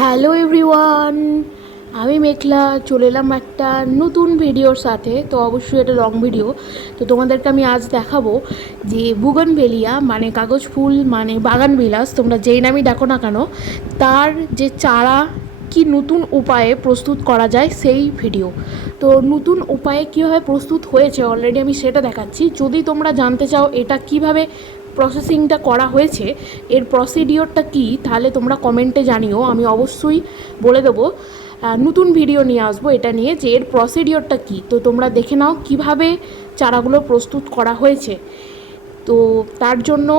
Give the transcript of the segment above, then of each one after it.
Hello everyone, আমি মেঘলা চলে এলাম একটা নতুন ভিডিওর সাথে। তো অবশ্যই এটা লং ভিডিও। তো তোমাদেরকে আমি আজ দেখাবো যে বুগনভেলিয়া মানে কাগজ ফুল মানে বাগান বিলাস, তোমরা যেই নামই ডাকো না কেন, তার যে চারা কি নতুন উপায়ে প্রস্তুত করা যায় সেই ভিডিও। তো নতুন উপায়ে কীভাবে প্রস্তুত হয়েছে অলরেডি আমি সেটা দেখাচ্ছি। যদি তোমরা জানতে চাও এটা কিভাবে প্রসেসিংটা করা হয়েছে, এর প্রসিডিওরটা কী, তাহলে তোমরা কমেন্টে জানিও, আমি অবশ্যই বলে দেবো। নতুন ভিডিও নিয়ে আসবো এটা নিয়ে যে এর প্রসিডিওরটা কী। তো তোমরা দেখে নাও কিভাবে চারাগুলো প্রস্তুত করা হয়েছে। তো তার জন্য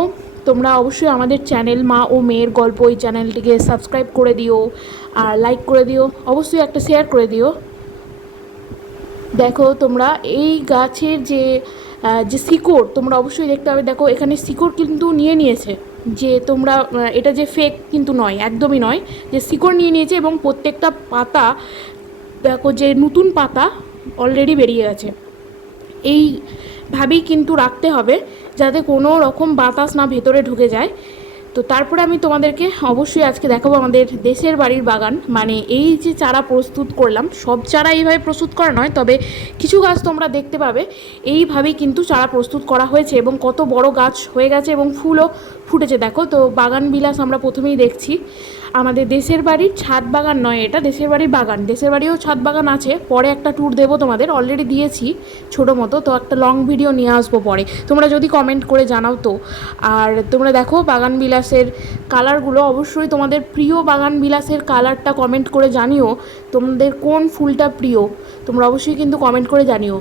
তোমরা অবশ্যই আমাদের চ্যানেল মা ও মেয়ের গল্প, এই চ্যানেলটিকে সাবস্ক্রাইব করে দিও আর লাইক করে দিও, অবশ্যই একটা শেয়ার করে দিও। দেখো তোমরা এই গাছের যে যে শিকড় তোমরা অবশ্যই দেখতে পাবে। দেখো এখানে শিকড় কিন্তু নিয়ে নিয়েছে, যে তোমরা এটা যে ফেক কিন্তু নয়, একদমই নয়, যে শিকড় নিয়ে নিয়েছে। এবং প্রত্যেকটা পাতা দেখো যে নতুন পাতা অলরেডি বেরিয়ে গেছে। এইভাবেই কিন্তু রাখতে হবে যাতে কোনো রকম বাতাস না ভেতরে ঢুকে যায়। তো তারপরে আমি তোমাদেরকে অবশ্যই আজকে দেখাবো আমাদের দেশের বাড়ির বাগান। মানে এই যে চারা প্রস্তুত করলাম, সব চারা এইভাবে প্রস্তুত করা নয়, তবে কিছু গাছ তোমরা দেখতে পাবে এইভাবেই কিন্তু চারা প্রস্তুত করা হয়েছে। এবং কত বড় গাছ হয়ে গেছে এবং ফুলও ফুটেছে। দেখো তো বাগান বিলাস আমরা প্রথমেই দেখছি। আমাদের দেশের বাড়ির ছাদ বাগান নয়, এটা দেশের বাড়ির বাগান। দেশের বাড়িও ছাদ বাগান আছে, পরে একটা ট্যুর দেবো তোমাদের, অলরেডি দিয়েছি ছোটো মতো। তো একটা লং ভিডিও নিয়ে আসবো পরে, তোমরা যদি কমেন্ট করে জানাও তো। আর তোমরা দেখো বাগান বিলাসের কালারগুলো, অবশ্যই তোমাদের প্রিয় বাগান বিলাসের কালারটা কমেন্ট করে জানিও। তোমাদের কোন ফুলটা প্রিয় তোমরা অবশ্যই কিন্তু কমেন্ট করে জানিও।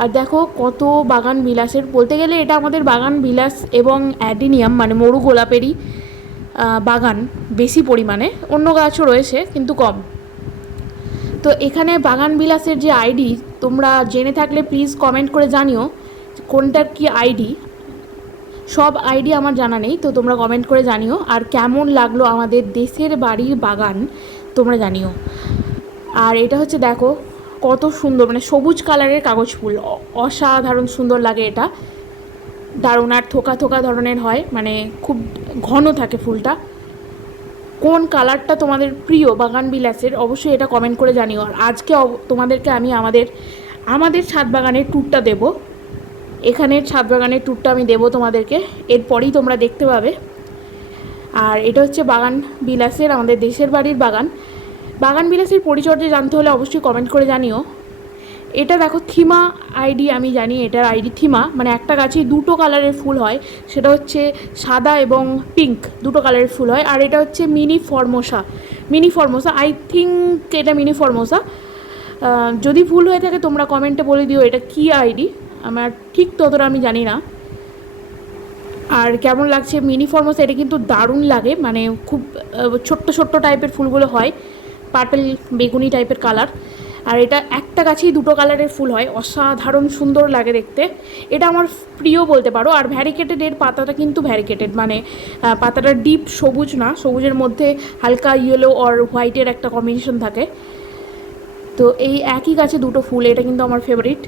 আর দেখো কত বাগান বিলাসের, বলতে গেলে এটা আমাদের বাগান বিলাস এবং অ্যাডিনিয়াম মানে মরু গোলাপেরই বাগান বেশি পরিমাণে। অন্য গাছও রয়েছে কিন্তু কম। তো এখানে বাগান বিলাসের যে আইডি তোমরা জেনে থাকলে প্লিজ কমেন্ট করে জানিও কোনটার কি আইডি। সব আইডি আমার জানা নেই, তো তোমরা কমেন্ট করে জানিও। আর কেমন লাগলো আমাদের দেশের বাড়ির বাগান তোমরা জানিও। আর এটা হচ্ছে দেখো কত সুন্দর, মানে সবুজ কালারের কাগজ ফুল, অসাধারণ সুন্দর লাগে এটা। দারুণ, আর থোকা থোকা ধরনের হয়, মানে খুব ঘন থাকে ফুলটা। কোন কালারটা তোমাদের প্রিয় বাগান বিলাসের অবশ্যই এটা কমেন্ট করে জানিও। আর আজকে তোমাদেরকে আমি আমাদের ছাদ বাগানের ট্যুরটা দেবো। এখানের ছাদ বাগানের ট্যুরটা আমি দেবো তোমাদেরকে, এরপরেই তোমরা দেখতে পাবে। আর এটা হচ্ছে বাগান বিলাসের আমাদের দেশের বাড়ির বাগান। বাগান বিলাসের পরিচর্যা জানতে হলে অবশ্যই কমেন্ট করে জানিও। এটা দেখো থিমা আইডি, আমি জানি এটার আইডি থিমা, মানে একটা গাছেই দুটো কালারের ফুল হয়, সেটা হচ্ছে সাদা এবং পিঙ্ক, দুটো কালারের ফুল হয়। আর এটা হচ্ছে মিনি ফর্মোসা, আই থিঙ্ক এটা মিনি ফর্মোসা। যদি ভুল হয়ে থাকে তোমরা কমেন্টে বলে দিও এটা কী আইডি, আমার ঠিক ততটা আমি জানি না। আর কেমন লাগছে মিনি ফর্মোসা, এটা কিন্তু দারুণ লাগে, মানে খুব ছোট্ট ছোট্ট টাইপের ফুলগুলো হয়, পার্পেল বেগুনি টাইপের কালার। আর এটা একটা গাছেই দুটো কালারের ফুল হয়, অসাধারণ সুন্দর লাগে দেখতে। এটা আমার প্রিয় বলতে পারো। আর ভ্যারিকেটেড, এর পাতাটা কিন্তু ভ্যারিকেটেড, মানে পাতাটা ডিপ সবুজ না, সবুজের মধ্যে হালকা ইয়েলো আর হোয়াইটের একটা কম্বিনেশন থাকে। তো এই একই গাছে দুটো ফুল, এটা কিন্তু আমার ফেভারিট।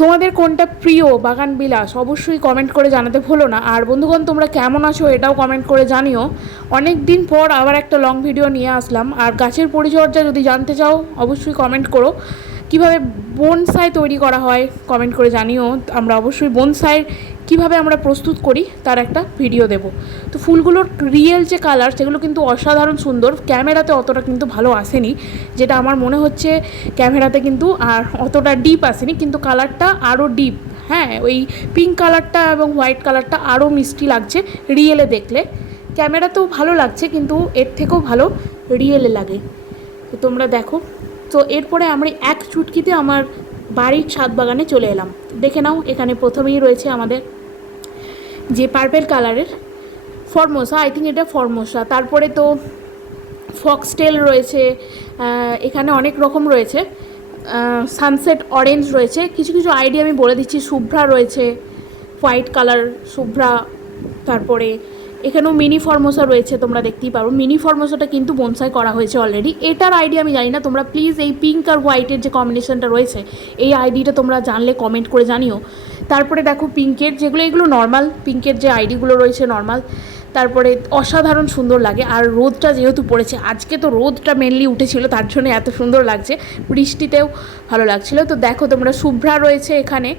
তোমাদের কোনটা প্রিয় বাগান বিলাস অবশ্যই কমেন্ট করে জানাতে ভুলো না। আর বন্ধুগণ তোমরা কেমন আছো এটাও কমেন্ট করে জানিও। অনেক দিন পর আবার একটা লং ভিডিও নিয়ে আসলাম। আর গাছের পরিচর্যা যদি জানতে চাও অবশ্যই কমেন্ট করো। কিভাবে বনসাই তৈরি করা হয় কমেন্ট করে জানিও। আমরা অবশ্যই বনসাই কীভাবে আমরা প্রস্তুত করি তার একটা ভিডিও দেব। তো ফুলগুলোর রিয়েল যে কালার সেগুলো কিন্তু অসাধারণ সুন্দর, ক্যামেরাতে অতটা কিন্তু ভালো আসেনি, যেটা আমার মনে হচ্ছে ক্যামেরাতে কিন্তু আর অতটা ডিপ আসেনি, কিন্তু কালারটা আরও ডিপ। হ্যাঁ, ওই পিঙ্ক কালারটা এবং হোয়াইট কালারটা আরও মিষ্টি লাগছে রিয়েলে দেখলে। ক্যামেরাতেও ভালো লাগছে কিন্তু এর থেকেও ভালো রিয়েলে লাগে। তো তোমরা দেখো। তো এরপরে আমরা এক চুটকিতে আমার বাড়ির ছাদ বাগানে চলে এলাম। দেখে নাও এখানে প্রথমেই রয়েছে আমাদের যে পার্পেল কালারের ফর্মোসা, আই থিঙ্ক এটা ফর্মোসা। তারপরে তো ফক্সটেল রয়েছে, এখানে অনেক রকম রয়েছে, সানসেট অরেঞ্জ রয়েছে, কিছু কিছু আইডি আমি বলে দিচ্ছি। শুভ্রা রয়েছে, হোয়াইট কালার শুভ্রা। তারপরে এখানেও মিনি ফর্মোসা রয়েছে, তোমরা দেখতেই পারো। মিনি ফর্মোসাটা কিন্তু বনসাই করা হয়েছে অলরেডি, এটার আইডি আমি জানি না। তোমরা প্লিজ এই পিঙ্ক আর হোয়াইটের যে কম্বিনেশনটা রয়েছে এই আইডিটা তোমরা জানলে কমেন্ট করে জানিও। তারপরে দেখো পিঙ্কের যেগুলো, এগুলো নর্মাল, পিঙ্কের যে আইডিগুলো রয়েছে নর্মাল। তারপরে অসাধারণ সুন্দর লাগে। আর রোদটা যেহেতু পড়েছে, আজকে তো রোদটা মেনলি উঠেছিল, তার জন্য এত সুন্দর লাগছে, বৃষ্টিতেও ভালো লাগছিল। তো দেখো তোমরা, শুভ্রা রয়েছে এখানে,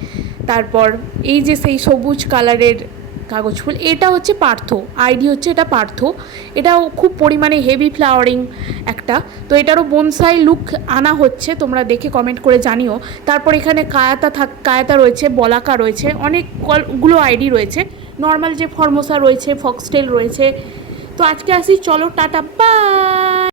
তারপর এই যে সেই সবুজ কালারের কাগজ ফুল, এটা হচ্ছে পার্থ, আইডি হচ্ছে এটা পার্থ। এটাও খুব পরিমাণে হেভি ফ্লাওয়ারিং একটা, তো এটারও বনসাই লুক আনা হচ্ছে, তোমরা দেখে কমেন্ট করে জানিও। তারপর এখানে কায়াতা রয়েছে, বলাকা রয়েছে, অনেকগুলো আইডি রয়েছে, নর্মাল যে ফর্মোসা রয়েছে, ফক্সটেল রয়েছে। তো আজকে আসি, চলো টাটা বাই।